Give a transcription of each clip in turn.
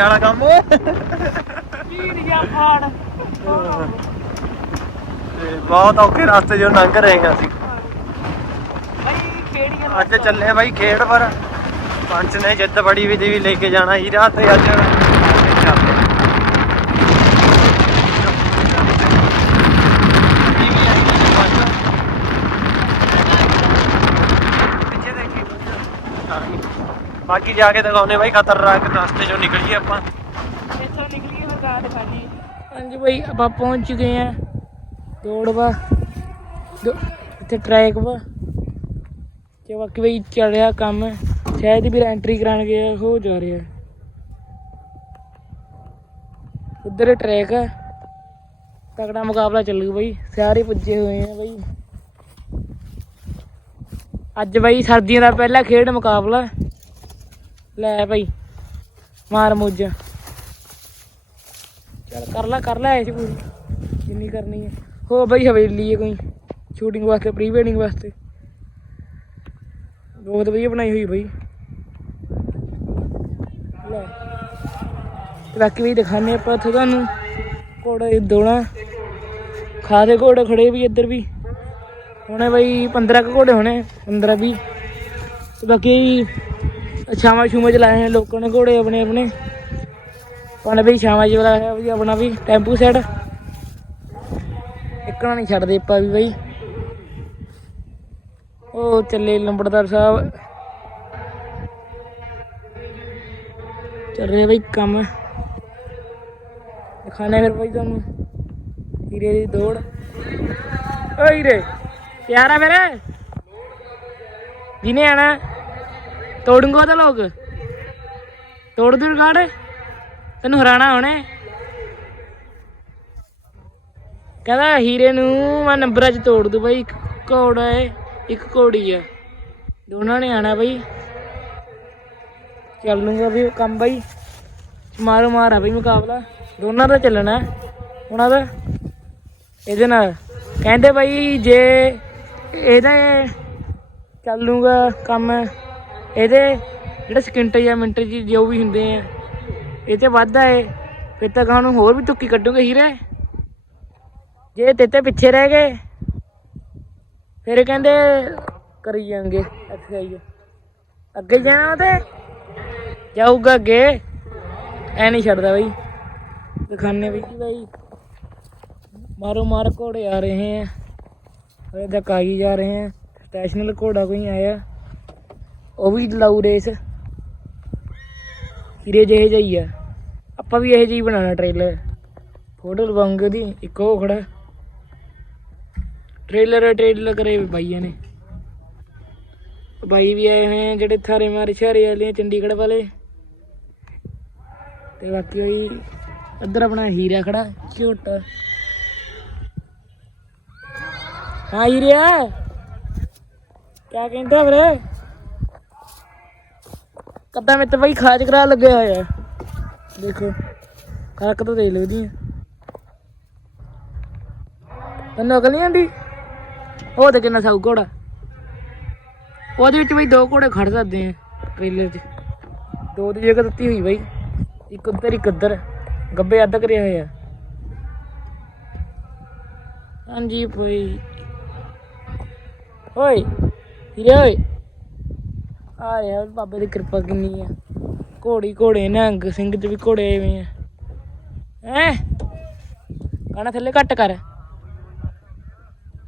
ਖਤਰੇ ਵਾਲਾ ਕੰਮ। ਪੀੜ ਗਿਆ ਫਾੜ ਤੇ ਬਹੁਤ ਔਖੇ ਰਸਤੇ ਜੋ ਲੰਘ ਰਹੇ ਹਾਂ ਅਸੀਂ। ਬਈ ਕਿਹੜੀਆਂ ਅੱਜ ਚੱਲੇ ਬਾਈ ਖੇਡ ਪਰ। ਪੰਚ ਨੇ ਜਿੱਦ ਬੜੀ ਵੀ ਦੀ ਵੀ ਲੈ ਕੇ ਜਾਣਾ ਹੀਰਾ ਤੇ ਅੱਜ ਚੱਲਦੇ ਪਿੱਛੇ ਦੇਖੀ ਬਾਕੀ ਜਾ ਕੇ ਦਿਖਾਉਨੇ ਬਾਈ ਖਤਰਨਾਕ ਰਸਤੇ ਚੋਂ ਨਿਕਲੀਏ ਆਪਾਂ। ਇੱਥੋਂ ਨਿਕਲੀ ਮੈਂ ਕਾਰ ਦਿਖਾਣੀ ਹਾਂਜੀ ਬਈ ਆਪਾਂ ਪਹੁੰਚ ਚੁੱਕੇ ਆ ਦੌੜ ਵਾ। ਦੋ- ਇੱਥੇ ਟਰੈਕ ਵਾ। ਤੇ ਬਾਕੀ ਬਈ ਚੱਲ ਰਿਹਾ ਕੰਮ। ਸ਼ਾਇਦ ਵੀ ਐਂਟਰੀ ਕਰਾਣ ਗਿਆ ਹੋ ਜਾ ਰਿਹਾ। ਉਧਰ ਟਰੈਕ ਆ। ਤਗੜਾ ਮੁਕਾਬਲਾ ਚੱਲੂ ਬਈ। ਸਾਰੇ ਪੁੱਜੇ ਹੋਏ ਆ ਬਈ। ਅੱਜ ਬਈ ਸਰਦੀਆਂ ਦਾ ਪਹਿਲਾ ਖੇਡ ਮੁਕਾਬਲਾ। ਲੈ ਬਈ ਮਾਰ ਮੋਜਾ। ਚੱਲ। ਕਰ ਲੈ ਕਰ ਲੈ ਐਸੀ ਪੂਰੀ ਜਿੰਨੀ ਕਰਨੀ ਹੈ। ਹੋ ਬਈ ਹਵੇਲੀ ਹੈ ਕੋਈ। ਸ਼ੂਟਿੰਗ ਵਾਸਤੇ ਪ੍ਰੀ ਵੈਡਿੰਗ ਵਾਸਤੇ। ਬਹੁਤ ਵਧੀਆ ਬਣਾਈ ਹੋਈ ਬਈ। ਲੈ। ਬਾਕੀ ਵੀ ਦਿਖਾਣੇ ਆਪਾਂ ਉੱਥੇ ਤੁਹਾਨੂੰ। ਘੋੜੇ ਦੋਣਾ ਖਾਦੇ ਘੋੜੇ ਖੜੇ ਵੀ ਇੱਧਰ ਵੀ। ਹੋਣੇ ਬਈ 15 ਕੁ ਘੋੜੇ ਹੋਣੇ 15 20 ਤੇ ਬਾਕੀ ਛਾਵਾਂ ਛੂਵਾਂ ਚ ਲਾਏ ਹੋਏ ਲੋਕਾਂ ਨੇ, ਘੋੜੇ ਆਪਣੇ ਆਪਣੇ। ਪਾਣੇ ਵੀ ਛਾਵਾਂ ਚ ਲਾਇਆ ਵੀ ਆਪਣਾ ਵੀ, ਟੈਂਪੂ ਸੈਟ ਇੱਕਣਾ ਨਹੀਂ ਛੱਡਦੇ ਆਪਾਂ ਵੀ ਬਈ। ਉਹ ਚੱਲੇ ਲੰਬੜਦਾਰ ਸਾਹਿਬ। ਚੱਲ ਰਿਹਾ ਬਈ ਕੰਮ। ਦਿਖਾਣੇ ਫਿਰ ਬਈ ਤੁਹਾਨੂੰ। ਹੀਰੇ ਦੀ ਦੌੜ। ਓ ਹੀਰੇ, ਤਿਆਰ ਆ ਫਿਰ? ਜਿਹਨੇ ਆਣਾ ਤੋੜੂਗਾ ਤਾਂ ਲੋਕ। ਤੋੜ ਦੂ ਰਿਕਾਰਡ। ਤੈਨੂੰ ਹਰਾਣਾ ਹੋਣੇ। ਕਹਿੰਦਾ ਹੀਰੇ ਨੂੰ ਮੈਂ ਨੰਬਰਾਂ 'ਚ ਤੋੜ ਦੂ ਬਾਈ, ਇੱਕ ਘੋੜਾ ਏ ਇੱਕ ਘੋੜੀ ਆ ਦੋਨਾਂ ਨੇ ਆਣਾ ਬਈ। ਚੱਲ ਲੂੰਗਾ ਵੀ ਕੰਮ ਬਾਈ। ਮਾਰੋ ਮਾਰ ਆ ਬਈ ਮੁਕਾਬਲਾ। ਦੋਨਾਂ ਦਾ ਚੱਲਣਾ ਉਹਨਾਂ ਦਾ। ਇਹਦੇ ਨਾਲ। ਕਹਿੰਦੇ ਬਾਈ ਜੇ ਇਹਦਾ ਚੱਲ ਲੂੰਗਾ ਕੰਮ। ਇਹਦੇ ਜਿਹੜੇ ਸਕਿੰਟ ਜਾਂ ਮਿੰਟ ਜੀ, ਜੋ ਵੀ ਹੁੰਦੇ ਆ, ਇਹ ਤੇ ਵੱਧਦਾ ਏ ਫਿਰ ਤਾਂ ਗਾਂ ਨੂੰ ਹੋਰ ਵੀ ਤੁੱਕੀ ਕੱਢੂਗੇ ਹੀਰੇ? ਜੇ ਤੇ ਪਿੱਛੇ ਰਹਿ ਗਏ, ਫਿਰ ਕਹਿੰਦੇ ਕਰੀ ਜਾਣਗੇ ਐਕਸਰਸਾਈਜ਼ ਅੱਗੇ ਜਾਣਾ ਤੇ ਜਾਊਗਾ ਅੱਗੇ। ਐ ਨਹੀਂ ਛੱਡਦਾ ਬਈ। ਦਿਖਾਣੇ ਬਈ ਬਈ। ਮਾਰੋ ਮਾਰ ਘੋੜੇ ਆ ਰਹੇ ਹੈ ਅਰੇ ਦਕਾਈ ਜਾ ਰਹੇ ਹੈ ਸਟੇਸ਼ਨਲ ਘੋੜਾ ਕੋਈ ਆਇਆ। ਉਹ ਵੀ ਲਾਊ ਰੇਸ। ਹੀਰੇ ਜਿਹੇ ਜਿਹੀ ਆ। ਆਪਾਂ ਵੀ ਇਹੋ ਜਿਹੀ ਬਣਾਉਣਾ ਟ੍ਰੇਲਰ ਫੋਟੋ ਲਵਾਉਂਗੇ ਉਹਦੀ, ਇੱਕ ਉਹ ਖੜਾ। ਟ੍ਰੇਲਰ ਟ੍ਰੇਲਰ ਕਰੇ ਬਾਈਆਂ ਨੇ। ਬਾਈ ਵੀ ਆਏ ਹੋਏ ਆ ਜਿਹੜੇ ਥਾਰੇ ਮਾਰੇ ਸ਼ਹਿਰੇ ਵਾਲੇ, ਚੰਡੀਗੜ੍ਹ ਵਾਲੇ। ਤੇ ਬਾਕੀ ਉਹੀ ਇੱਧਰ ਆਪਣਾ ਹੀਰਾ ਖੜਾ, ਝੋਟਾ। ਹਾਂ ਹੀਰਿਆ ਕਿਆ ਕਹਿੰਦਾ ਵੀਰੇ? ਕੱਦਾਂ ਵਿੱਚ ਬਈ ਖਾਜ ਕਰਾ ਲੱਗਿਆ ਹੋਇਆ ਦੇਖੋ ਕਾਕ ਤਾਂ ਦੇਖ ਲਓ ਤੈਨੂੰ ਅਕਲ ਨਹੀਂ ਆਂਦੀ ਉਹ ਤੇ ਕਿੰਨਾ ਸਾਊ ਘੋੜਾ। ਉਹਦੇ ਵਿੱਚ ਬਈ ਦੋ ਘੋੜੇ ਖੜ ਸਕਦੇ ਆ, ਟ੍ਰੇਲਰ 'ਚ। ਦੋ ਦੀ ਜਗ੍ਹਾ ਦਿੱਤੀ ਹੋਈ ਬਈ। ਇੱਕ ਉੱਧਰ ਇੱਕ ਉੱਧਰ। ਗੱਬੇ ਅੱਧ ਕਰਿਆ ਹੋਇਆ ਹਾਂਜੀ ਬਈ। ਓਏ, ਹੀਰੇ ਓਏ। ਆ ਰਿਹਾ, ਬਾਬੇ ਦੀ ਕਿਰਪਾ ਕਿੰਨੀ ਆ। ਘੋੜੀ ਘੋੜੇ ਨਿਹੰਗ ਸਿੰਘ ਚ ਵੀ ਘੋੜੇ ਐਵੇਂ ਆ। ਹੈ? ਕਾਣਾ ਥੱਲੇ ਘੱਟ ਕਰ?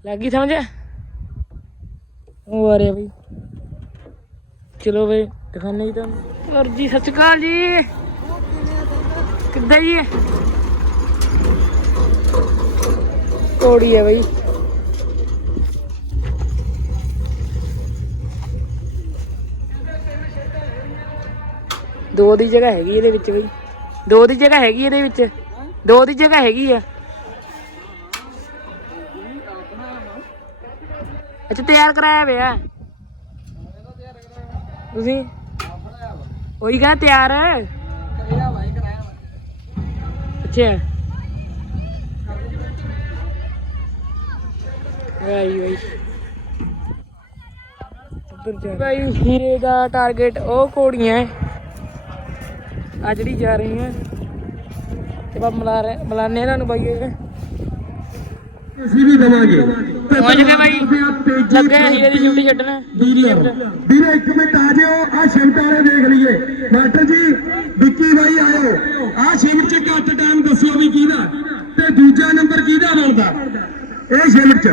ਲੱਗੀ ਸਮਝ? ਉਹ ਆ ਰਿਹਾ ਬਈ। ਚਲੋ ਬਈ ਦਿਖਾਣੇ ਜੀ ਤੁਹਾਨੂੰ। ਹੋਰ ਜੀ, ਸਤਿ ਸ਼੍ਰੀ ਅਕਾਲ ਜੀ। ਕਿੱਦਾਂ ਜੀ ਘੋੜੀ ਹੈ ਬਈ। ਦੋ ਦੀ ਜਗ੍ਹਾ ਹੈਗੀ ਇਹਦੇ ਵਿੱਚ ਬਈ। ਦੋ ਦੀ ਜਗ੍ਹਾ ਹੈਗੀ ਇਹਦੇ ਵਿੱਚ। ਦੋ ਦੀ ਜਗ੍ਹਾ ਹੈਗੀ ਆ। ਅੱਛਾ, ਤਿਆਰ ਕਰਾਇਆ ਪਿਆ। ਤੁਸੀਂ? ਉਹੀ ਕਹਿੰਦਾ ਤਿਆਰ। ਅੱਛਾ। ਵਾਈ ਵਾਈ ਭਾਈ ਹੀਰੇ ਦਾ ਟਾਰਗੇਟ ਉਹ ਘੋੜੀਆਂ ਆ ਜਿਹੜੀ ਜਾ ਰਹੀਆਂ ਤੇ ਬਾ ਮਿਲਾ ਰਹੇ ਮਿਲਾਨੇ ਇਹਨਾਂ ਨੂੰ ਬਾਈ ਇਹ। ਅਸੀਂ ਵੀ ਦਵਾਂਗੇ। ਪਹੁੰਚ ਗਏ ਬਾਈ। ਲੱਗੇ ਆ ਹੀਰੇ ਦੀ ਡਿਊਟੀ ਛੱਡਣ। ਵੀਰੇ ਵੀਰੇ ਇੱਕ ਮਿੰਟ ਆ ਜਿਓ ਆ ਸ਼ਿਮਟਾਰੇ ਦੇਖ ਲਈਏ। ਮਾਸਟਰ ਜੀ ਵਿੱਕੀ ਬਾਈ ਆਇਓ। ਆ ਸ਼ਿਮਟ ਚ ਕੱਟ ਟਾਈਮ ਦੱਸਿਓ ਵੀ ਕਿਹਦਾ। ਤੇ ਦੂਜਾ ਨੰਬਰ ਕਿਹਦਾ ਬਣਦਾ? ਇਹ ਸ਼ਿਮਟ ਚ।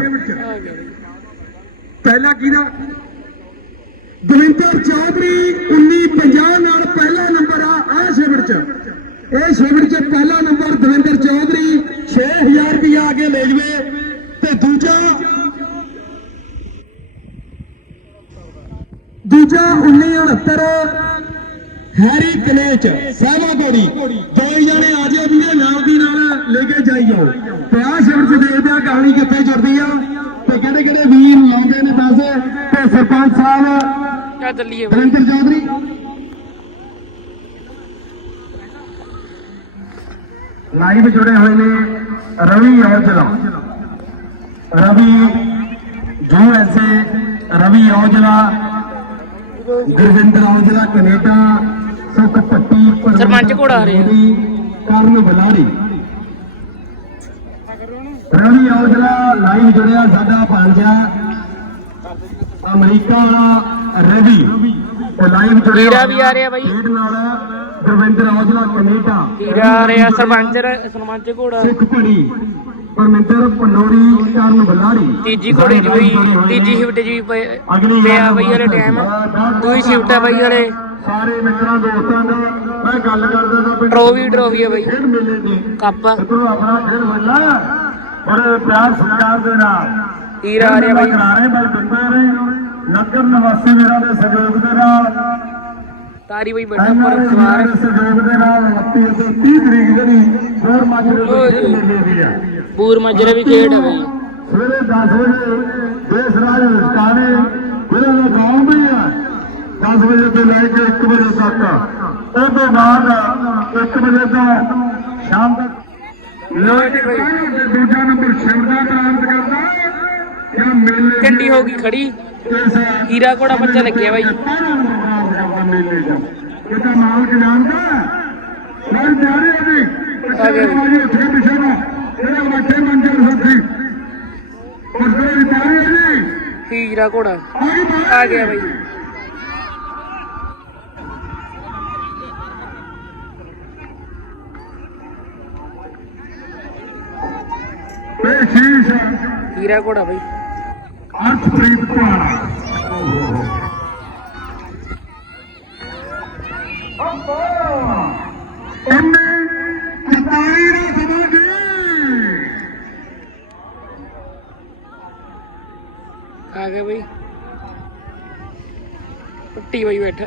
ਪਹਿਲਾ ਕਿਹਦਾ? ਦਵਿੰਦਰ ਚੌਧਰੀ 1950 ਨਾਲ ਪਹਿਲਾ ਨੰਬਰ ਆ ਆ ਸ਼ਿਮਟ ਚ। ਇਹ ਸ਼ਿਮਟ ਚ ਪਹਿਲਾ ਨੰਬਰ ਦਵਿੰਦਰ ਚੌਧਰੀ 6000 ਰੁਪਇਆ ਆ ਕੇ ਲੈ ਜਵੇ। ਤੇ ਦੂਜਾ ਦੂਜਾ 1969 ਹੈਰੀ ਕਲੇਚ ਸਹਿਬਾ ਗੋੜੀ ਦੋ ਹੀ ਜਣੇ ਆ ਜਿਓ ਵੀਰੇ ਨਾਲ ਦੀ ਨਾਲ ਲੈ ਕੇ ਜਾਈਓ। ਤੇ ਆਹ ਸ਼ਿਵਰ ਚ ਦੇਖਦੇ ਆ ਕਹਾਣੀ ਕਿੱਥੇ ਜੁੜਦੀ ਆ। ਤੇ ਕਿਹੜੇ ਕਿਹੜੇ ਵੀਰ ਲਾਉਂਦੇ ਨੇ ਦੱਸ ਤੇ ਸਰਪੰਚ ਸਾਹਿਬ ਚੱਲ ਚੱਲੀਏ। ਬਰਿੰਦਰ ਚੌਧਰੀ। ਲਾਈਵ ਜੁੜੇ ਹੋਏ ਨੇ ਰਵੀ ਔਜਲਾ ਰਵੀ ਜੋ ਐਸੇ ਰਵੀ ਔਜਲਾ ਗੁਰਵਿੰਦਰ ਔਜਲਾ ਕੈਨੇਡਾ ਸੁਖ ਪਰਮਿੰਦਰ ਸਰਪੰਚ ਘੋੜਾ ਆ ਰਿਹਾ। ਕਰਨ ਬਲਾਰੀ ਰਵੀ ਔਜਲਾ ਲਾਈਵ ਜੁੜਿਆ ਸਾਡਾ ਭਾਂਜਾ ਅਮਰੀਕਾ ਵਾਲਾ ਰਵੀ ਉਹ ਲਾਈਵ ਜੁੜਿਆ ਵੀ ਆ ਰਿਹਾ ਬਾਈ। ਖੇਡ ਨਾਲ ਗੁਰਵਿੰਦਰ ਔਜਲਾ ਕੈਨੇਡਾ। ਆ ਰਿਹਾ ਸਰਪੰਚ ਸਰਪੰਚ ਘੋੜਾ? ਸਿੱਖ ਭੜੀ ਪਰਮਿੰਦਰ ਪੰਡੋਰੀ ਕਰਨ ਬਲਾਰੀ ਤੀਜੀ ਘੋੜੀ ਚ ਬਈ ਤੀਜੀ ਸ਼ਿਫਟ ਪਏ- ਪਿਆ ਬਈ ਹਲੇ ਟਾਈਮ ਦੂਈ ਸ਼ਿਫਟ ਆ ਬਈ ਹਲੇ ਸਾਰੇ ਮਿੱਤਰਾਂ ਦੋਸਤਾਂ ਦਾ ਮੈਂ ਗੱਲ ਕਰਦਾ ਤਾਂ ਟਰੋਫੀ ਟਰੋਫੀ ਆ ਬਈ। ਦੀ ਕੱਪ। ਇਧਰੋਂ ਆਪਣਾ ਖੇਡ ਮੇਲਾ ਬੜੇ ਪਿਆਰ ਸਤਿਕਾਰ ਦੇ ਨਾਲ। ਹੀਰਾ ਆ ਰਿਹਾ ਬਾਈ। ਨਗਰ ਨਿਵਾਸੀ ਵੀਰਾਂ ਦੇ ਸਹਿਯੋਗ ਦੇ ਨਾਲ। ਤਾਰੀ ਬਈ ਬੈਠਾ ਇਹਨਾਂ ਪਰ ਦੇ ਸਵਾਰ ਸਹਿਯੋਗ ਦੇ ਨਾਲ 29 ਅਤੇ 30 ਤਰੀਕ ਜਿਹੜੀ ਹੋਰ ਮਾਜਰੇ ਦੇ। ਮੇਲੇ ਦੀ ਆ। ਬੂਰ ਮੱਜਰੇ ਵੀ ਖੇਡ ਆ ਬਈ। ਸਵੇਰੇ 10 ਵਜੇ ਦੇਸ ਰਾਜ ਵਿਸਤਾਰੇ ਜਿਹੜੇ ਦਾ ਗਾਉਂ ਵੀ ਆ। 10 ਵਜੇ ਤੋਂ ਲੈ ਕੇ 1 ਵਜੇ ਤੱਕ। ਉਹ ਤੋਂ ਬਾਅਦ 1 ਵਜੇ ਤੋਂ ਸ਼ਾਮ ਤੱਕ। ਲੋ ਜੀ ਦੂਜਾ ਨੰਬਰ ਸ਼ਿਵ ਦਾ ਪ੍ਰਾਪਤ ਕਰਦਾ। ਜਾਂ ਮੇਲੇ ਕੰਡੀ ਹੋ ਗਈ ਖੜੀ ਇਸ ਹੀਰਾ ਘੋੜਾ ਬੱਚਾ ਲੱਗਿਆ ਬਾਈ ਪਹਿਲਾ ਨੰਬਰ ਪ੍ਰਾਪਤ ਕਰਦਾ ਮੇਲੇ ਅਰਥਪ੍ਰੀਤ ਕੁਮਾਰ ਇਹਨੇ 44 ਦਾ ਸਮਾਂ ਜੀ। ਆ ਗਿਆ ਬਾਈ। ਟੁੱਟੀ ਬਾਈ ਬੈਠਾ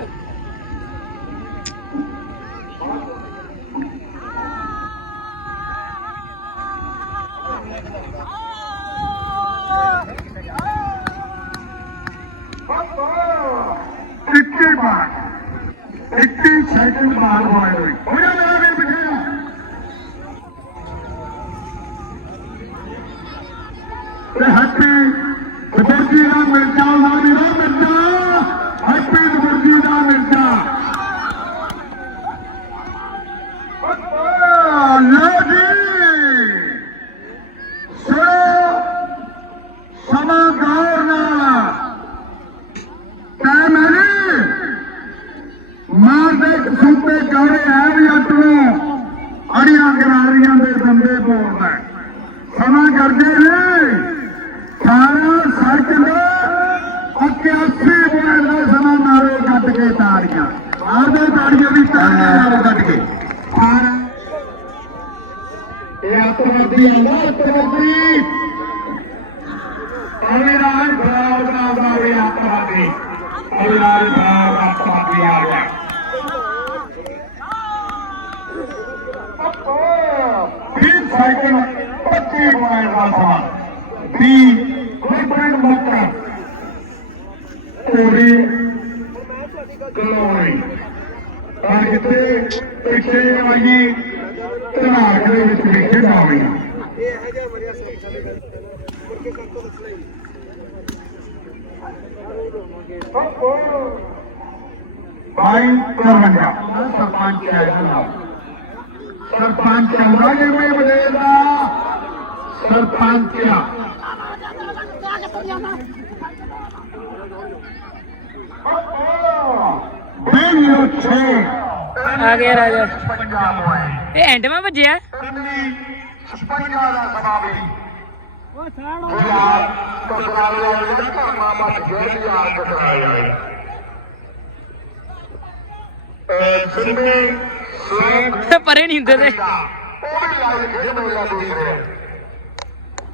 ਇੱਕੀ ਬਾਰ ਇੱਕੀ ਸੈਕਿੰਡ ਬਾਰ ਹੋਏ ਹੋਈ ਹੋ ਜਾ ਮੇਰਾ ਵੀਰ ਪਿੱਛੇ ਤੇ ਹੈਪੀ ਬੁਰਜੀ ਦਾ ਮਿਰਜ਼ਾ ਉਹਦਾ ਵੀ ਨਾ ਮਿਰਜ਼ਾ ਹੈਪੀ ਬੁਰਜੀ ਦਾ ਮਿਰਜ਼ਾ ਲੋ ਜੀ ਸੁਣੋ ਸਮਾਂ ਗੌਰ ਨਾਲ ਟਾਈਮ ਹੈ ਜੀ ਮਾਰਦੇ ਕਸੂਤੇ ਗਾੜੇ ਹੈ ਵੀ ਅੱਟ ਨੂੰ ਅੜੀਆਂ ਗਰਾਰੀਆਂ ਦੇ ਦੰਦੇ ਬੋਲਦਾ ਸਮਾਂ ਕਰਦੇ ਨੇ ਸਾਰਾ ਸਰਕਲ 81 ਪੁਆਇੰਟ ਦਾ ਸਮਾਂ ਮਾਰੋ ਕੱਟ ਕੇ ਤਾੜੀਆਂ ਮਾਰਦੇ ਤਾੜੀਆਂ ਵੀ ਤਾੜੀਆਂ ਮਾਰੋ ਕੱਟ ਕੇ ਔਰ ਇਹ ਅੱਤਵਾਦੀ ਆਂਦਾ ਅੱਤਵਾਦੀ ਅਵਿਨਾਸ਼ ਖਰਾਬ ਦਾ ਬਾਰੇ ਅੱਤਵਾਦੀ ਅਵਿਨਾਸ਼ ਖਰਾਬ ਅੱਤਵਾਦੀ ਆ ਗਿਆ ਫਿਰ ਸਾਈਕਲ 25 ਪੁਆਇੰਟ ਦਾ ਸਮਾਂ 30 ਗੁਰਪ੍ਰੀਤ ਮੱਕਾ ਪੂਰੀ ਕਲੋਨੀ ਕਿਤੇ ਪਿੱਛੇ ਆਈ ਧਨਾਕ ਦੇ ਵਿੱਚ ਵੀ ਖੇਡਾਂ ਹੋਈਆਂ। ਬਾਈ 53 ਸਰਪੰਚ ਹੈ ਇਹਦਾ ਸਰਪੰਚ ਆਉਂਦਾ ਜਿਵੇਂ ਬਦੇਲ ਦਾ ਸਰਪੰਚ ਆ। ਵੀਹ ਛੇ। ਆ ਗਿਆ ਰਾਜਾ। ਇਹ ਐਂਡ ਮਾ ਵੱਜਿਆ? 56 ਦਾ ਸਮਾਵੀ ਯਾਰ ਟਕਰਾਇਆ ਜਿਹੜਾ ਕਰਮਾ ਮਤ ਜਿਹੜੀ ਯਾਰ ਟਕਰਾਇਆ ਹੈ ਪਰੇ ਨਹੀਂ ਹੁੰਦੇ ਤੇ। ਉਹ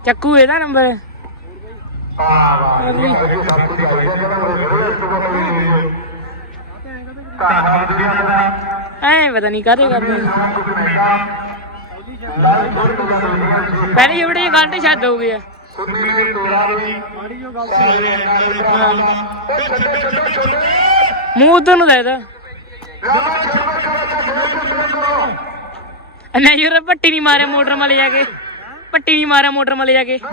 ਚੱਕੂ ਇਹਦਾ ਨੰਬਰ ਆ ਵਾਹ ਐ ਪਤਾ ਨਹੀਂ ਕਾਹਦੇ ਕਰਦੇ। ਸਭ ਕੁਝ ਮਿਲਦਾ ਲਾਈਵ ਛੱਡ ਹੋ ਗਿਆ ਸੁਣੀ ਨੇ ਤੋਰਾ ਵੀ ਸਾਰੇ ਅੰਗਲ ਦੇ ਭਰਾ ਉਹ ਛੱਡੇ ਛੱਡੇ ਛੱਡੇ ਮੂੰਹ ਉਧਰ ਨੂੰ ਦੇ ਦਾ। ਨਹੀਂ ਯਾਰ ਪੱਟੀ ਨਹੀਂ ਮਾਰਿਆ ਮੋਟਰ ਮਲੇ ਜਾ ਕੇ। ਪੱਟੀ ਨਹੀਂ ਮਾਰਿਆ ਮੋਟਰ ਮਲੇ ਜਾ ਕੇ। ਹਾਂ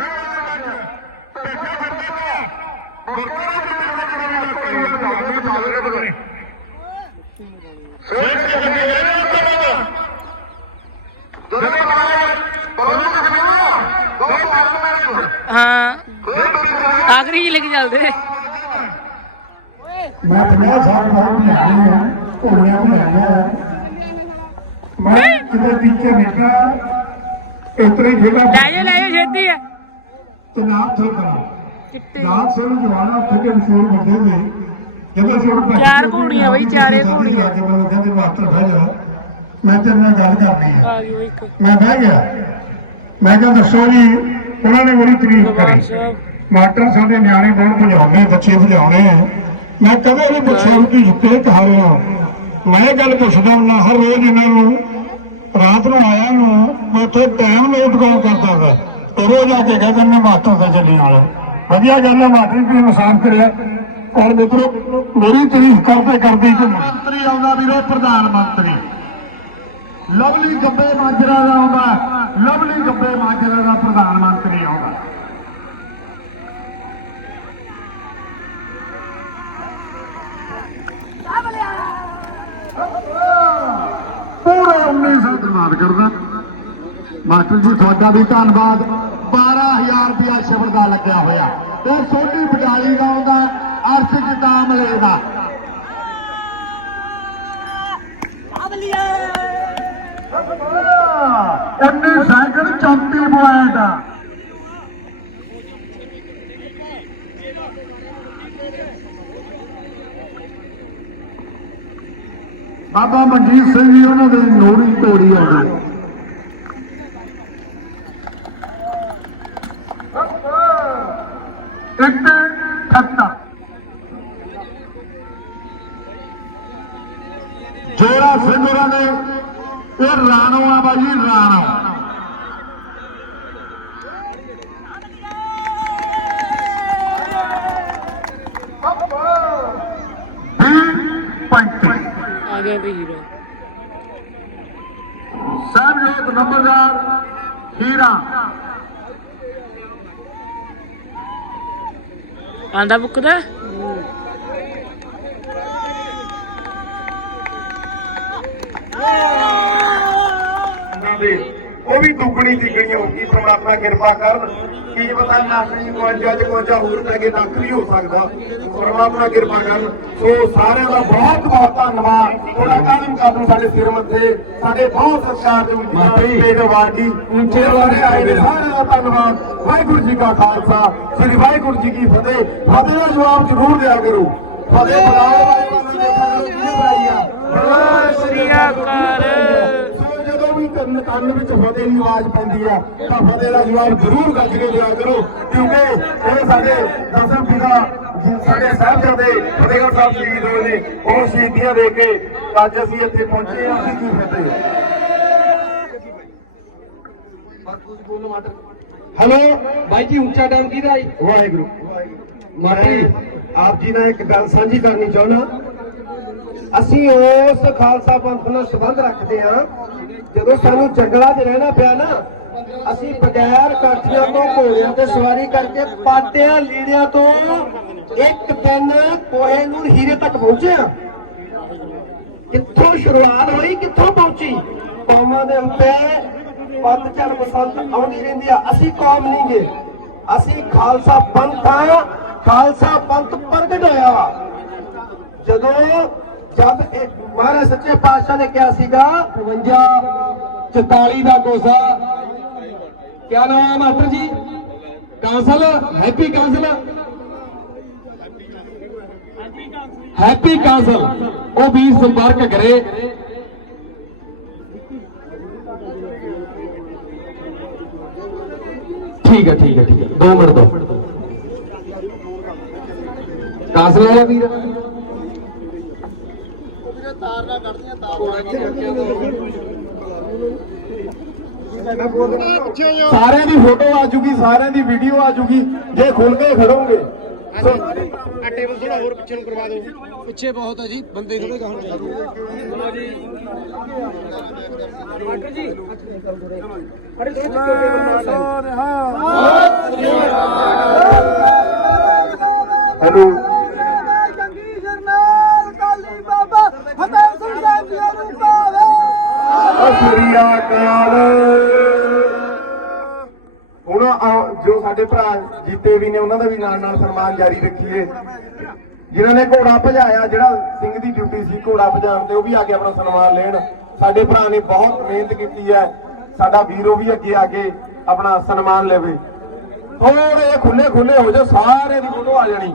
ਲੈ ਕੇ ਚੱਲਦੇ। ਮੈਂ ਪੰਜਾਹ ਸਾਲ ਬਾਅਦ ਆਇਆ ਹਾਂ ਘੋੜਿਆਂ ਨੂੰ ਆਇਆ ਮੈਂ ਕਿਤੇ ਪਿੱਛੇ ਨਿਕਲਾ ਇਤਰੇ ਖੇਡਾ ਲੈ ਜਾ ਲੈ ਜਾ ਛੇਤੀ ਆ। ਤਨਾਬ ਤੋਂ ਕਰਾ ਚਿੱਟੇ ਰਾਤ ਸੇ ਨੂੰ ਜਵਾਨਾ ਉੱਠ ਕੇ ਮਸ਼ਹੂਰ ਬੰਦੇ ਨੇ ਜਦੋਂ ਅਸੀਂ ਉਹ ਚਾਰ ਘੋੜੀਆਂ ਬਈ, ਚਾਰੇ ਘੋੜੀਆਂ। ਕਹਿੰਦੇ ਮਾਸਟਰ ਬਹਿ ਜਾ। ਮੈਂ ਤੇਰੇ ਨਾਲ ਗੱਲ ਕਰਨੀ ਹੈ ਆ ਮੈਂ ਬਹਿ ਗਿਆ। ਮੈਂ ਕਿਹਾ ਦੱਸੋ ਜੀ ਉਹਨਾਂ ਨੇ ਬੜੀ ਤਾਰੀਫ ਕਰੀ। ਮਾਸਟਰ ਸਾਡੇ ਨਿਆਣੇ ਬਹੁਤ ਭਜਾਉਣੇ, ਬੱਚੇ ਭਜਾਉਣੇ? ਆ ਮੈਂ ਕਦੇ ਨਹੀਂ ਪੁੱਛਿਆ ਵੀ ਤੁਸੀਂ ਜਿੱਤੇ ਕਿ ਹਾਰੇ ਹੋ ਮੈਂ ਇਹ ਗੱਲ ਪੁੱਛਦਾ ਹੁੰਦਾ, ਹਰ ਰੋਜ਼ ਇਹਨਾਂ ਨੂੰ, ਰਾਤ ਨੂੰ ਆਇਆ ਨੂੰ, ਮੈਂ ਉੱਥੇ ਟਾਈਮ ਨੋਟ ਕੌਣ ਕਰਦਾ ਵਾ ਤੇ ਰੋਜ਼ ਆ ਕੇ ਕਹਿੰਦੇ ਮੈਂ ਮਾਸਟਰ ਦਾ ਚੱਲੀ ਨਾਲ ਵਧੀਆ ਗੱਲ ਹੈ ਮਾਸਟਰ ਜੀ ਨੂੰ ਕਰਿਆ ਔਰ ਮਿੱਤਰੋ, ਮੇਰੀ ਤਾਰੀਫ ਕਰਦੇ ਕਰਦੇ ਕਿ ਮੰਤਰੀ ਆਉਂਦਾ ਵੀਰੋ, ਪ੍ਰਧਾਨ ਮੰਤਰੀ। ਲਵਲੀ ਗੱਬੇ ਮਾਜਰਾ ਦਾ ਆਉਂਦਾ, ਲਵਲੀ ਗੱਬੇ ਮਾਜਰਾ ਦਾ ਪ੍ਰਧਾਨ ਮੰਤਰੀ ਆਉਂਦਾ। ਪੂਰਾ 1900 ਧੰਨਵਾਦ ਕਰਦਾ। ਮਾਸਟਰ ਜੀ ਤੁਹਾਡਾ ਵੀ ਧੰਨਵਾਦ। 12000 ਰੁਪਇਆ ਸ਼ਬਦ ਦਾ ਲੱਗਿਆ ਹੋਇਆ। ਤੇ ਛੋਟੀ ਪਟਾਲੀ ਦਾ ਆਉਂਦਾ ਅਰਸ਼ ਦਾਮਲੇ ਦਾ ਉੱਨੀ ਸਾਈਕਲ 34 ਪੁਆਇੰਟ ਬਾਬਾ ਮਨਜੀਤ ਸਿੰਘ ਜੀ, ਉਹਨਾਂ ਦੇ ਨੋੜੀ ਤੋੜੀ ਆਉਂਦੀ ਇੱਕ ਖੱਤਾ ਜੋਰਾ ਸਿੰਘ ਉਹਨਾਂ ਨੇ ਇਹ ਰਾਣੋ ਆ ਬਾਜੀ ਰਾਣੋ। ਵੀਹ ਆ ਗਿਆ ਵੀ ਹੀਰੋ ਸਾਹਿਬਜੋਤ ਨੰਬਰਦਾਰ ਹੀਰਾ ਆਂਦਾ ਬੁੱਕ ਦਾ? ਉਹਨਾਂ ਦੇ ਉਹ ਵੀ ਦੁੱਗਣੀ ਤਿੱਗਣੀ ਹੋਊਗੀ ਪ੍ਰਮਾਤਮਾ ਕਿਰਪਾ ਕਰਨ? ਕੀ ਪਤਾ ਨਾਕਰੀ 52 54 ਹੋਰ ਤਾਂ ਅੱਗੇ ਨੱਕ ਨਹੀਂ ਹੋ ਸਕਦਾ। ਪ੍ਰਮਾਤਮਾ ਕਿਰਪਾ ਕਰਨ। ਸੋ ਸਾਰਿਆਂ ਦਾ ਬਹੁਤ ਬਹੁਤ ਧੰਨਵਾਦ। ਥੋੜਾ ਕਾਇਮ ਕਰਨ ਸਾਡੇ ਸਿਰ ਮੱਥੇ। ਸਾਡੇ ਬਹੁਤ ਸਤਿਕਾਰ ਦੇ ਉੱਚੇ ਪੇਜ ਵਾਰਡੀ ਉੱਚੇ ਵਾਲੇ ਆਏ ਨੇ ਸਾਰਿਆਂ ਦਾ ਧੰਨਵਾਦ। ਵਾਹਿਗੁਰੂ ਜੀ ਕਾ ਖਾਲਸਾ। ਸ੍ਰੀ ਵਾਹਿਗੁਰੂ ਜੀ ਕੀ ਫਤਿਹ। ਫਤਿਹ ਦਾ ਜਵਾਬ ਜ਼ਰੂਰ ਦਿਆ ਕਰੋ। ਫਤਿਹ ਬੁਲਾਓ ਵਾਲੇ ਬੰਦੇ ਦੇਖੋ ਕੀ ਬੁਲਾਈ ਆ ਸਤਿ ਸ੍ਰੀ ਅਕਾਲ। ਕੰਨ ਕੰਨ ਵਿੱਚ ਫਤਿਹ ਦੀ ਆਵਾਜ਼ ਪੈਂਦੀ ਆ ਤਾਂ ਫਤਿਹ ਦਾ ਜਵਾਬ ਜ਼ਰੂਰ ਗੱਜ ਕੇ ਦਿਆ ਕਰੋ ਕਿਉਂਕਿ ਇਹ ਸਾਡੇ ਦਸਮ ਪਿਤਾ ਜੀ ਸਾਡੇ ਸਾਹਿਬਜ਼ਾਦੇ ਫਤਿਹਗੜ੍ਹ ਸਾਹਿਬ ਸ਼ਹੀਦ ਹੋਏ ਨੇ ਉਹ ਸ਼ਹੀਦੀਆਂ ਦੇ ਕੇ ਅੱਜ ਅਸੀਂ ਇੱਥੇ ਪਹੁੰਚੇ ਅਸੀਂ ਕੀ ਫਤਿਹ? ਹੈਲੋ? ਬਾਈ ਜੀ ਉੱਚਾ ਡਾਮ ਕਿਹਦਾ ਹੈ? ਵਾਹਿਗੁਰੂ। ਮਾਤਰੀ ਆਪ ਜੀ ਨਾਲ ਇੱਕ ਗੱਲ ਸਾਂਝੀ ਕਰਨੀ ਚਾਹੁੰਦਾ। ਅਸੀਂ ਉਸ ਖਾਲਸਾ ਪੰਥ ਨਾਲ ਸੰਬੰਧ ਰੱਖਦੇ ਹਾਂ। ਜਦੋਂ ਸਾਨੂੰ ਜੰਗਲਾਂ 'ਚ ਰਹਿਣਾ ਪਿਆ ਨਾ, ਅਸੀਂ ਬਗੈਰ ਕਾਠੀਆਂ ਤੋਂ ਘੋੜਿਆਂ ਤੇ ਸਵਾਰੀ ਕਰਕੇ ਪਾਟਿਆਂ ਲੀੜਿਆਂ ਤੋਂ ਇੱਕ ਦਿਨ ਕੋਹੇਨੂਰ ਹੀਰੇ ਤੱਕ ਪਹੁੰਚਿਆ ਕਿੱਥੋਂ ਸ਼ੁਰੂਆਤ ਹੋਈ, ਕਿੱਥੋਂ ਪਹੁੰਚੀ? ਕੌਮਾਂ ਦੇ ਉੱਤੇ ਪਤਝੜ ਬਸੰਤ ਆਉਂਦੀ ਰਹਿੰਦੀ ਆ। ਅਸੀਂ ਕੌਮ ਨਹੀਂ ਗਏ ਅਸੀਂ ਖਾਲਸਾ ਪੰਥ ਆ ਖਾਲਸਾ ਪੰਥ ਪ੍ਰਗਟ ਹੋਇਆ। ਵਾ ਜਦੋਂ ਜਦ ਮਹਾਰਾਜ ਸੱਚੇ ਪਾਤਸ਼ਾਹ ਨੇ ਕਿਹਾ ਸੀਗਾ 52 44 ਦਾ ਕੋਸਾ। ਕਿਆ ਨਾਮ ਹੈ master ji? Kansal? Happy Kansal? Happy Kansal. ਉਹ ਵੀਰ ਸੰਪਰਕ ਕਰੇ। ਠੀਕ ਹੈ ਠੀਕ ਹੈ ਠੀਕ ਹੈ। 2 ਮਿੰਟ ਦੋ। ਕਾਂਸਲ ਹੈ ਵੀਰ? ਸਾਰਿਆਂ ਦੀ ਫੋਟੋ ਆ ਜੂਗੀ ਸਾਰਿਆਂ ਦੀ ਵੀਡੀਓ ਆ ਜੂਗੀ ਜੇ ਖੁੱਲ ਕੇ ਖੜੋਗੇ। ਸੋ ਆ ਟੇਬਲ ਥੋੜਾ ਹੋਰ ਪਿੱਛੇ ਨੂੰ ਕਰਵਾ ਦਿਓ। ਪਿੱਛੇ ਬਹੁਤ ਹੈ ਜੀ ਬੰਦੇ ਥੋੜੇ ਗਾਹਣ ਹੈਲੋ। ਸ੍ਰੀ ਅਕਾਲ ਹੁਣ ਜੋ ਸਾਡੇ ਭਰਾ ਜੀਤੇ ਵੀ ਨੇ, ਉਹਨਾਂ ਦਾ ਵੀ ਨਾਲ ਨਾਲ ਸਨਮਾਨ ਜਾਰੀ ਰੱਖੀਏ। ਜਿਨ੍ਹਾਂ ਨੇ ਘੋੜਾ ਭਜਾਇਆ, ਜਿਹੜਾ ਸਿੰਘ ਦੀ ਡਿਊਟੀ ਸੀ ਘੋੜਾ ਭਜਾਉਣ ਤੇ, ਉਹ ਵੀ ਆ ਕੇ ਆਪਣਾ ਸਨਮਾਨ ਲੈਣ। ਸਾਡੇ ਭਰਾ ਨੇ ਬਹੁਤ ਮਿਹਨਤ ਕੀਤੀ ਹੈ। ਸਾਡਾ ਵੀਰੋ ਵੀ ਅੱਗੇ ਆ ਕੇ ਆਪਣਾ ਸਨਮਾਨ ਲਵੇ। ਥੋੜੇ ਖੁੱਲੇ ਖੁੱਲੇ ਹੋ ਜਾਓ, ਸਾਰੇ ਦੀ ਫੋਟੋ ਆ ਜਾਣੀ।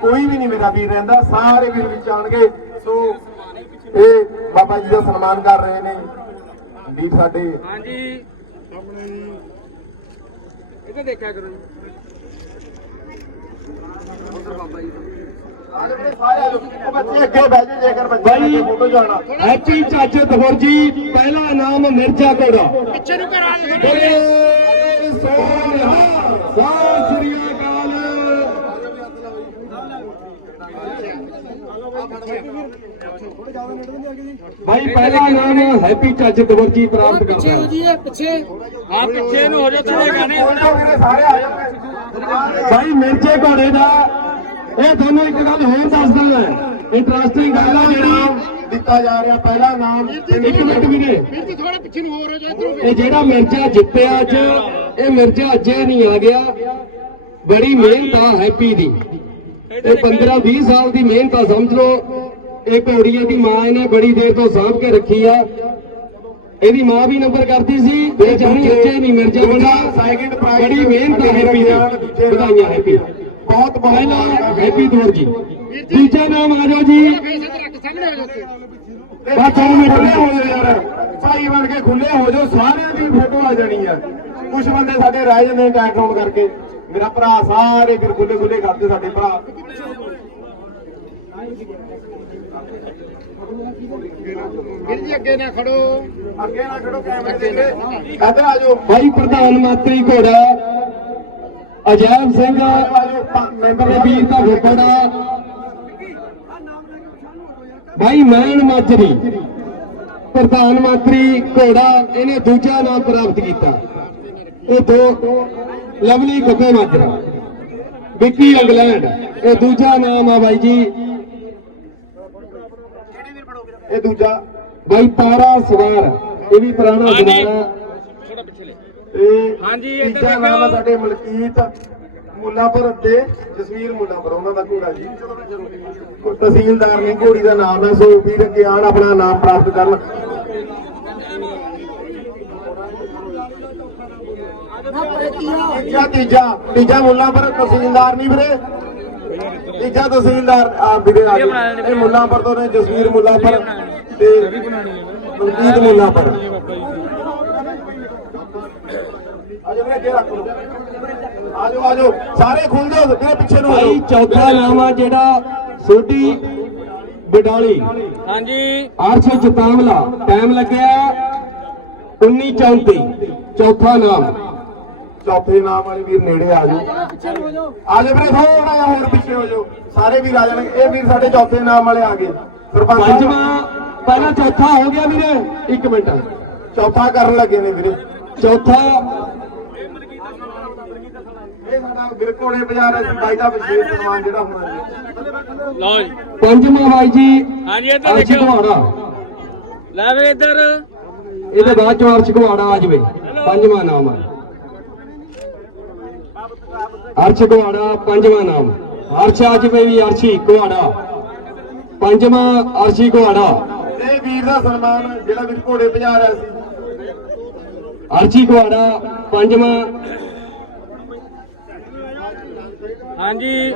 ਕੋਈ ਵੀ ਨਹੀਂ ਮੇਰਾ ਵੀਰ ਰਹਿੰਦਾ, ਸਾਰੇ ਵੀਰ ਵਿੱਚ ਆਣਗੇ ਸੋ ਇਹ ਬਾਬਾ ਜੀ ਦਾ ਸਨਮਾਨ ਕਰ ਰਹੇ ਨੇ। ਵੀਰ ਸਾਡੇ। ਬੱਚੇ ਅੱਗੇ ਬਹਿ ਜਾਓ ਜੇਕਰ ਬੱਚੇ ਅੱਗੇ ਫੋਟੋ ਜਾਣਾ ਹੈਪੀ ਚਾਚੇ ਤਫਰ ਜੀ ਪਹਿਲਾ ਨਾਮ ਮਿਰਜ਼ਾ ਕੋੜਾ ਪਿੱਛੇ ਨੂੰ ਕਰਾ ਬੋਲੇ ਸੋਨਿਹਾ ਸਤਿ ਸ੍ਰੀ ਅਕਾਲ। ਭਾਈ ਪਹਿਲਾ ਨਾਮ ਹੈਪੀ ਚਾਚੇ ਤਫਰ ਜੀ ਪ੍ਰਾਪਤ ਕਰਦਾ। ਹੈ। ਜੀ ਪਿੱਛੇ। ਆ ਪਿੱਛੇ ਨੂੰ ਹੋ ਜਾ ਥੋੜੇ ਗਾਣੇ ਸਾਰੇ ਆ ਜਾਓਗੇ ਭਾਈ ਮਿਰਚੇ ਘੋੜੇ ਦਾ ਇਹ ਤੁਹਾਨੂੰ ਇੱਕ ਗੱਲ ਹੋਰ ਦੱਸਦਾ ਮੈਂ ਇੰਟਰਸਟਿੰਗ ਗੱਲ ਆ ਜਿਹੜੀ ਦਿੱਤਾ ਜਾ ਰਿਹਾ ਪਹਿਲਾ ਨਾਮ। ਇੱਕ ਮਿੰਟ ਵੀਰੇ। ਜੀ ਥੋੜਾ ਪਿੱਛੇ ਨੂੰ ਹੋਰ ਹੋ ਜਾ ਇਧਰੋਂ ਇਹ ਜਿਹੜਾ ਮਿਰਜ਼ਾ ਜਿੱਤਿਆ ਅੱਜ ਇਹ ਮਿਰਜ਼ਾ ਅੱਜੇ ਨਹੀਂ ਆ ਗਿਆ। ਬੜੀ ਮਿਹਨਤ ਆ ਹੈਪੀ ਦੀ। ਇਹ 15 20 ਸਾਲ ਦੀ ਮਿਹਨਤ ਆ ਸਮਝ ਲਓ। ਇਹ ਘੋੜੀਆਂ ਦੀ ਮਾਂ ਇਹਨੇ ਬੜੀ ਦੇਰ ਤੋਂ ਸਾਂਭ ਕੇ ਰੱਖੀ ਆ। ਇਹਦੀ ਮਾਂ ਵੀ ਨੰਬਰ ਕਰਦੀ ਸੀ ਤੇ ਜਾਨੀ ਅੱਜੇ ਨਹੀਂ ਮਿਰਜ਼ਾ ਬਣਾ ਸੈਕਿੰਡ ਪ੍ਰਾਈਜ਼ ਬੜੀ ਮਿਹਨਤ ਆ ਹੈਪੀ ਦੀ ਵਧਾਈਆਂ ਹੈਪੀ ਬਹੁਤ ਬਹੁਤ ਹੈਪੀ ਦੌਰ ਜੀ। ਦੂਜਾ ਨਾਮ ਆ ਜਾਓ ਜੀ। ਬਸ ਮਿੰਟ ਖੁੱਲੇ ਹੋ ਜਾਓ ਯਾਰ। ਭਾਈ ਬਣ ਕੇ ਖੁੱਲੇ ਹੋ ਜਾਓ ਸਾਰਿਆਂ ਦੀ ਫੋਟੋ ਆ ਜਾਣੀ ਆ। ਕੁਝ ਬੰਦੇ ਸਾਡੇ ਰਹਿ ਜਾਂਦੇ ਟੈਗ ਕਰਕੇ। ਮੇਰਾ ਭਰਾ ਸਾਰੇ ਵੀਰ ਖੁੱਲੇ ਖੁੱਲੇ ਕਰਦੇ ਸਾਡੇ ਭਰਾ। ਵੀਰ ਜੀ ਅੱਗੇ ਨਾ ਖੜੋ। ਅੱਗੇ ਨਾ ਖੜੋ ਕੈਮਰੇ ਦੇ ਇੱਧਰ ਆ ਜਾਓ। ਭਾਈ ਪ੍ਰਧਾਨ ਮੰਤਰੀ ਘੋੜਾ ਅਜੈਬ ਸਿੰਘ ਮੈਂਬਰ ਵੀਰ ਦਾ ਘੋੜਾ ਭਾਈ ਮੈਨ ਮਾਜਰੀ। ਪ੍ਰਧਾਨ ਮੰਤਰੀ ਘੋੜਾ ਇਹਨੇ ਦੂਜਾ ਨਾਮ ਪ੍ਰਾਪਤ ਕੀਤਾ। ਇਹ ਦੋ ਲਵਲੀ ਗੱਗੇ ਮਾਜਰਾ। ਵਿੱਕੀ ਇੰਗਲੈਂਡ ਇਹ ਦੂਜਾ ਨਾਮ ਆ ਬਾਈ ਜੀ। ਇਹ ਦੂਜਾ ਬਾਈ ਤਾਰਾ ਸਵਾਰ ਇਹ ਵੀ ਪੁਰਾਣਾ ਜ਼ਮਾਨਾ ਤੇ ਹਾਂਜੀ ਤੀਜਾ ਨਾਮ ਆ ਸਾਡੇ ਮਲਕੀਤ ਮੁੱਲਾਪੁਰ ਤੇ ਜਸਵੀਰ ਮੁੱਲਾਪੁਰ ਉਹਨਾਂ ਦਾ ਘੋੜਾ ਜੀ। ਤਹਿਸੀਲਦਾਰ ਨੇ ਘੋੜੀ ਦਾ ਨਾਮ ਹੈ ਸੋ ਵੀਰ ਅੱਗੇ ਆਣ ਆਪਣਾ ਨਾਮ ਪ੍ਰਾਪਤ ਕਰਨ। ਤੀਜਾ ਤੀਜਾ ਤੀਜਾ ਮੁੱਲਾਪੁਰ ਤਹਿਸੀਲਦਾਰ ਨਹੀਂ ਵੀਰੇ। ਤੀਜਾ ਤਹਿਸੀਲਦਾਰ ਆ ਵੀਰੇ ਆ ਗਏ। ਇਹ ਮੁੱਲਾਪੁਰ ਤੋਂ ਨੇ ਜਸਵੀਰ ਤੇ ਮੁੱਲਾਪੁਰ ਆਜੋ ਵੀਰੇ ਅੱਗੇ ਰੱਖ ਲਓ। ਆਜੋ ਆਜੋ ਸਾਰੇ ਖੁੱਲ ਜਾਓ ਮੇਰੇ ਪਿੱਛੇ ਨੂੰ ਆਜੋ। ਚੌਥਾ ਨਾਮ ਆ ਜਿਹੜਾ ਸੋਢੀ ਬਡਾਲੀ। ਹਾਂਜੀ। ਅਰਸ਼ ਚਤਾਵਲਾ ਟਾਈਮ ਲੱਗਿਆ 1934 ਚੌਥਾ ਨਾਮ। ਚੌਥੇ ਨਾਮ ਵਾਲੇ ਵੀਰ ਨੇੜੇ ਆ ਜਾਓ। ਆਜੋ ਵੀਰੇ ਥੋੜਾ ਜਿਹਾ ਹੋਰ ਪਿੱਛੇ ਹੋ ਜਾਓ। ਸਾਰੇ ਵੀਰ ਆ ਜਾਣਗੇ। ਇਹ ਵੀਰ ਸਾਡੇ ਚੌਥੇ ਨਾਮ ਵਾਲੇ ਆ ਗਏ। ਸਰਪੰਚ ਪੰਜਵਾਂ ਪਹਿਲਾਂ ਚੌਥਾ ਹੋ ਗਿਆ ਵੀਰੇ। ਇੱਕ ਮਿੰਟ। ਚੌਥਾ ਕਰਨ ਲੱਗੇ ਨੇ ਵੀਰੇ। ਚੌਥਾ। ਇਹ ਸਾਡਾ ਬਿਰਕੋੜੇ ਬਾਜ਼ਾਰ ਹੈ ਬਾਈ ਦਾ ਵਿਸ਼ੇਸ਼ ਸਨਮਾਨ ਜਿਹੜਾ ਹੋਣਾ ਜੀ। ਲਓ ਜੀ। ਪੰਜਵਾਂ ਬਾਈ ਜੀ ਹਾਂਜੀ ਇੱਧਰ ਘਵਾੜਾ ਲੈ ਵੇ ਇੱਧਰ। ਇਹਦੇ ਬਾਅਦ ਚੋਂ ਅਰਸ਼ ਘਵਾੜਾ ਆ ਜਵੇ। ਪੰਜਵਾਂ ਨਾਮ ਹੈ ਅਰਸ਼ ਘਵਾੜਾ ਪੰਜਵਾਂ ਨਾਮ। ਅਰਸ਼ ਆ ਜਵੇ ਵੀ ਅਰਸ਼ੀ ਘਵਾੜਾ ਪੰਜਵਾਂ ਅਰਸ਼ੀ ਘਵਾੜਾ ਇਹ ਵੀਰ ਦਾ ਸਨਮਾਨ ਜਿਹੜਾ ਵੀਰ ਘੋੜੇ ਭਜਾ ਰਿਹਾ ਸੀ। ਅਰਸ਼ੀ ਘਵਾੜਾ ਪੰਜਵਾਂ। ਹਾਂਜੀ।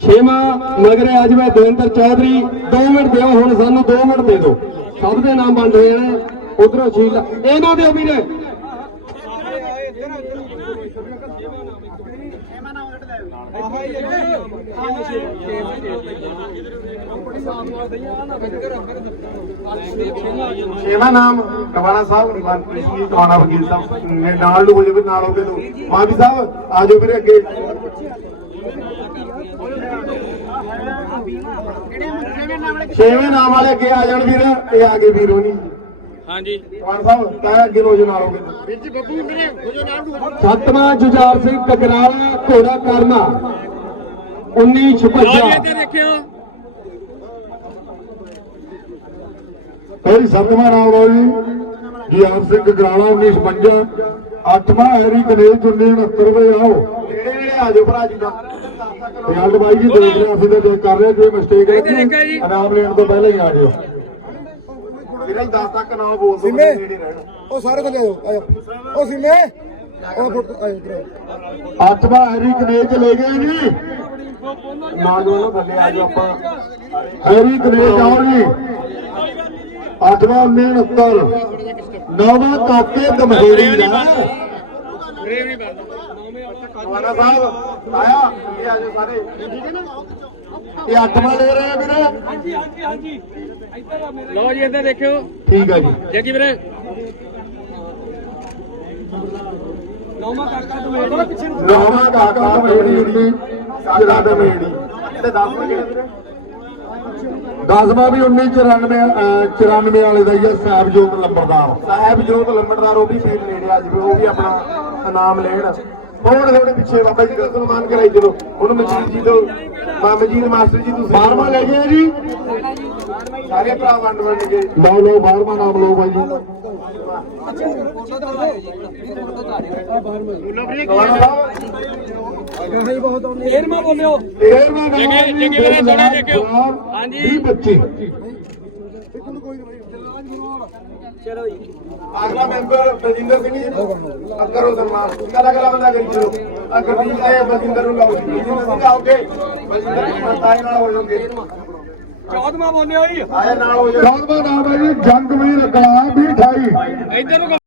ਛੇਵਾਂ ਮਗਰੇ ਆ ਜਵੇ ਦਵਿੰਦਰ ਚੌਧਰੀ। 2 ਮਿੰਟ ਦਿਓ ਹੁਣ ਸਾਨੂੰ 2 ਮਿੰਟ ਦੇ ਦਿਓ। ਸਭ ਦੇ ਨਾਮ ਵੰਡ ਹੋਏ ਨੇ। ਉਧਰੋਂ ਸ਼ੀਲ ਇਹਨਾਂ ਦੇ ਵੀਰੇ। ਛੇਵਾਂ ਨਾਮ ਕਵਾਣਾ ਸਾਹਿਬ ਸਿੰਘ ਕਵਾਣਾ ਵਕੀਲ ਸਾਹਿਬ ਨੇ ਨਾਲ ਨੂੰ ਹੋ ਜਾਵੇ ਨਾਲ ਹੋ ਕੇ ਤੋਂ। ਮਾਵੀ ਸਾਹਿਬ ਆ ਜਾਓ ਵੀਰੇ ਅੱਗੇ। ਛੇਵੇਂ ਨਾਮ ਵਾਲੇ ਅੱਗੇ ਆ ਜਾਣ ਵੀਰ ਇਹ ਆ ਗਏ ਵੀਰੋ ਨਹੀਂ ਹਾਂਜੀ। ਕਵਾਣਾ ਸਾਹਿਬ ਤਾਂ ਅੱਗੇ ਹੋ ਜਾਓ ਨਾਲ ਹੋ? ਕੇ ਸਤਵਾਂ ਜੁਝਾਰ ਸਿੰਘ ਕਕਰਾਲਾ ਘੋੜਾ ਕਰਨਾ ਲਓ ਜੀ 1956 ਇੱਧਰ ਦੇਖਿਓ। ਪਹਿਲੀ ਸਤਵਾਂ ਨਾਮ ਲਓ ਜੀ। ਗਿਆਨ ਸਿੰਘ ਗਰਾਲਾ 1956 ਅੱਠਵਾਂ ਹੈਰੀ ਕਨੇਜ 1969 ਦੇ ਆਓ। ਨੇੜੇ ਨੇੜੇ ਆ ਜਾਓ ਭਰਾ ਜੀ ਦਾ। ਪਿਆਲ ਬਾਈ ਜੀ ਦੇਖ ਰਹੇ ਅਸੀਂ ਤਾਂ ਦੇਖ ਕਰ ਰਹੇ ਕੋਈ ਮਿਸਟੇਕ ਜੀ। ਇਨਾਮ ਲੈਣ ਤੋਂ ਪਹਿਲਾਂ ਹੀ ਆ ਜਿਓ। ਵੀਰੇ 10 ਤੱਕ ਨਾਮ ਬੋਲ ਦੋ ਰਹਿਣ ਉਹ ਸਾਰੇ ਥੱਲੇ ਆਓ ਆਇਓ। ਉਹ ਸਿੰਮੇ ਉਹ ਫੁੱਟ ਆਇਓ ਇੱਧਰ ਅੱਠਵਾਂ ਹੈਰੀ ਕਨੇਜ ਲੈ ਗਏ ਜੀ ਨਾਲ ਨੂੰ ਥੱਲੇ ਆ ਜਾਓ ਆਪਾਂ। ਹੈਰੀ ਕਨੇਜ ਆਓ ਜੀ। ਅੱਠਵਾਂ 1969 ਨੌਵਾਂ ਕਾਕੇ ਗਮਹੇਰੀ ਦਾ। ਕਵਾਣਾ ਸਾਹਿਬ ਆਇਆ। ਇਹ ਆ ਜਾਓ ਸਾਰੇ। ਇਹ ਅੱਠਵਾਂ ਲੈ ਰਹੇ ਆ ਵੀਰੇ। ਲਓ ਜੀ ਇੱਧਰ ਦੇਖਿਓ। ਠੀਕ ਹੈ ਜੀ। ਜੱਗੀ ਵੀਰੇ। ਨੌਵਾਂ ਕਾਕਾ ਗਮਹੇਰੀ ਦੀ ਜਿਹੜਾ ਗਮਹੇਰੀ ਤੇ 10 ਵਜੇ ਦਸਵਾਂ ਵੀ 1994 ਅਹ 94 ਵਾਲੇ ਦਾ ਹੀ ਆ ਸਾਹਿਬਜੋਤ ਲੰਬਰਦਾਰ ਸਾਹਿਬ ਜੋਤ ਲੰਬੜਦਾਰ ਉਹ ਵੀ ਫੇਰ ਨੇੜੇ ਆ ਜਾਵੇ ਉਹ ਵੀ ਆਪਣਾ ਨਾਮ ਲੈਣ। ਕੌਣ ਹੋਣੇ ਪਿੱਛੇ ਬਾਬਾ ਜੀ ਦਾ ਸਨਮਾਨ ਕਰਾਈ ਚਲੋ ਹੁਣ ਮਜੀਦ ਜੀ ਤੋਂ ਮਾਮ ਜੀ ਮਾਸਟਰ ਜੀ ਤੁਸੀਂ ਬਾਰਵਾਂ ਲੈ ਗਏ ਜੀ ਸਾਰੇ ਭਰਾ ਵੰਡ ਵੰਡ ਕੇ ਲਓ ਲਓ ਬਾਰਵਾਂ ਨਾਮ ਲਓ ਬਾਈ ਜੀ ਤੇਰਵਾਂ ਬੋਲਿਓ ਤੇਰਵਾਂ ਨਾਮ ਜੀ ਜਗੇ ਜਗੇ ਥੋੜਾ ਦੇਖਿਓ ਹਾਂਜੀ 20 25 ਚਲੋ ਜੀ। ਅਗਲਾ ਆਏ ਨਾਲ ਹੋ ਜਾਓਗੇ। ਚੌਦਵਾ ਨਾਮ ਹੈ ਜੀ ਜੰਗਵੀਰ ਗਲਾਬ 28 ਇੱਧਰ ਨੂੰ